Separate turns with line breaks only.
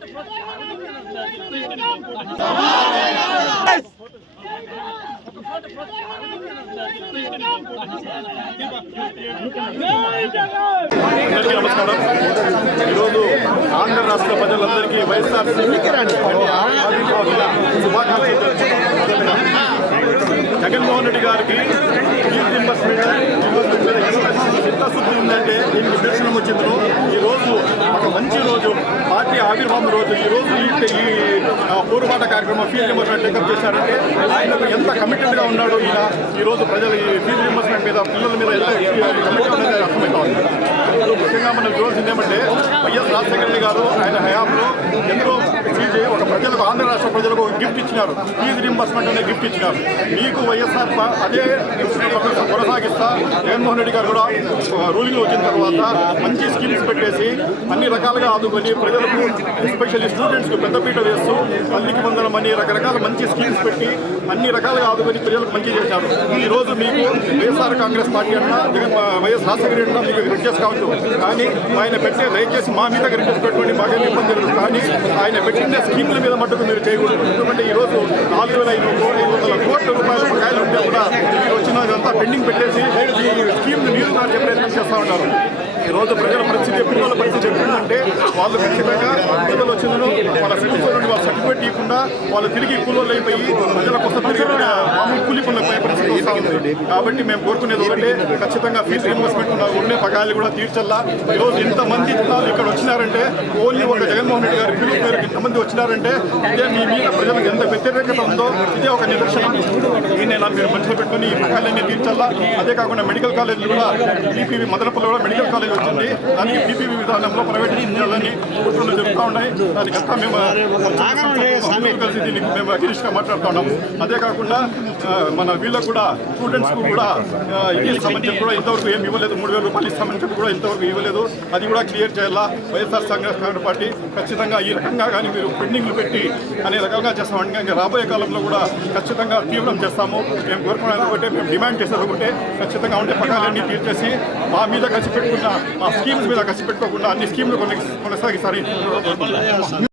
అందరికీ నమస్కారం ఈరోజు ఆంధ్ర రాష్ట్ర ప్రజలందరికీ వైఎస్ఆర్ శుభాకాంక్షలు జగన్మోహన్ రెడ్డి గారికి యూత్ ఇన్వెస్ట్మెంట్ ఇన్వెస్ట్మెంట్ మీద ఎంత చిత్తశుద్ధి ఉందంటే దీనికి దర్శనం వచ్చిందో ఈ రోజు ఒక మంచి రోజు పార్టీ ఆవిర్భావం రోజు. ఈ రోజు ఈ ఈ కార్యక్రమం ఫీజు రింబర్స్మెంట్ టేకప్ చేశారంటే ఆయన ఎంత కమిటెడ్గా ఉన్నాడో ఈయన ఈ రోజు ప్రజలు ఈ ఫీజు రింబర్స్మెంట్ మీద పిల్లల మీద ఎంత అనేది అర్థమవుతా ఉంది. ముఖ్యంగా మనం చూడాల్సింది ఏమంటే వైఎస్ రాజశేఖర రెడ్డి గారు ఆయన హయాంలో ఎంతో ప్రజలకు గిఫ్ట్ ఇచ్చినారు. ఫీజు రింబర్స్మెంట్ అనే గిఫ్ట్ ఇచ్చినారు. మీకు వైఎస్ఆర్ అదే కొనసాగిస్తా జగన్మోహన్ రెడ్డి గారు కూడా రూలింగ్ వచ్చిన తర్వాత మంచి స్కీమ్స్ పెట్టేసి అన్ని రకాలుగా ఆదుకొని ప్రజలకు ఎస్పెషల్లీ స్టూడెంట్స్కి పెద్దపీట వేస్తూ తల్లికి వందనం అని రకరకాల మంచి స్కీమ్స్ పెట్టి అన్ని రకాలుగా ఆదుకొని ప్రజలకు మంచి చేశారు. ఈరోజు మీకు వైఎస్ఆర్ కాంగ్రెస్ పార్టీ అన్నా జగన్ వైఎస్ రాజశేఖర రెడ్డి మీకు రిక్వెస్ట్ కావచ్చు. కానీ ఆయన పెట్టే దయచేసి మా మీద రిక్వెస్ట్ పెట్టుకోండి మాకేం ఇబ్బంది లేదు. కానీ ఆయన పెట్టిన స్కీముల మీద మట్టుకు మీరు చేయకూడదు. ఎందుకంటే ఈ రోజు నాలుగు వేల ఐదు కోటి ఐదు వందల కోట్ల రూపాయల బకాయిలు ఉంటే కూడా మీరు వచ్చినదంతా పెండింగ్ పెట్టేసి ఈ స్కీమ్ నీరు చెప్పే ప్రయత్నం చేస్తూ ఉంటారు ఈ రోజు ప్రజల పరిస్థితి పిల్లల పరిస్థితి ఎట్లుందంటే వాళ్ళు ఖచ్చితంగా ప్రజలు వచ్చిందను వాళ్ళ సిటిజన్ నుండి వాళ్ళ సర్టిఫికేట్ ఇవ్వకుండా వాళ్ళు తిరిగి కూలీలు అయిపోయి ప్రజల కోసం తిరిగి మామూలు కూలి పనులకు వస్తూ ఉంది. కాబట్టి మేము కోరుకునేది ఒకటే ఖచ్చితంగా ఫీజు ఇన్వెస్ట్మెంట్ ఉన్న ఉండే పగాలు కూడా తీర్చల్లా. ఈరోజు ఇంతమంది జనాలు ఇక్కడ వచ్చినారంటే ఓన్లీ ఒక జగన్మోహన్ రెడ్డి గారి పిలుపు మేరకు ఇంతమంది వచ్చినారంటే ఇదే మీ మీద ప్రజలకు ఎంత వ్యతిరేకత ఉందో ఇదే ఒక నిదర్శనం. దీన్ని ఇలా మీరు మనసులో పెట్టుకొని ఈ పకాలన్నీ తీర్చల్లా. అదే కాకుండా మెడికల్ కాలేజీలు కూడా పీపీవి మదనపల్లి కూడా మెడికల్ కాలేజ్ వచ్చింది. దానికి పీపీవి విధానంలో ప్రైవేట్ చేయాలని కుట్రలు జరుగుతూ ఉన్నాయి. దానికి అంతా మేము కలిసి దీనికి మేము గిరీష్గా మాట్లాడుతున్నాం అదే కాకుండా మన వీళ్ళకు కూడా స్టూడెంట్స్ కూడా ఆ, ఇది సంబంధించి కూడా ఇంతవరకు ఏమి ఇవ్వలేదు. మూడు వేల రూపాయలు ఇస్తామని చెప్పి కూడా ఇంతవరకు ఇవ్వలేదు. అది కూడా క్లియర్ చేయాలా? వైఎస్ఆర్ కాంగ్రెస్ కాంగ్రెస్ పార్టీ ఖచ్చితంగా ఈ రకంగా కానీ మీరు పెండింగ్లు పెట్టి అనే రకంగా చేస్తామని ఇంకా రాబోయే కాలంలో కూడా ఖచ్చితంగా తీవ్రం చేస్తాము. మేము కోరుకున్నది ఒకటే మేము డిమాండ్ చేసేది ఒకటే. ఖచ్చితంగా ఉండే పథకాలన్నీ తీర్చేసి మా మీద ఖర్చు పెట్టుకున్న మా స్కీమ్స్ మీద ఖర్చు పెట్టుకోకుండా అన్ని స్కీమ్లు కొనసాగిస్తారు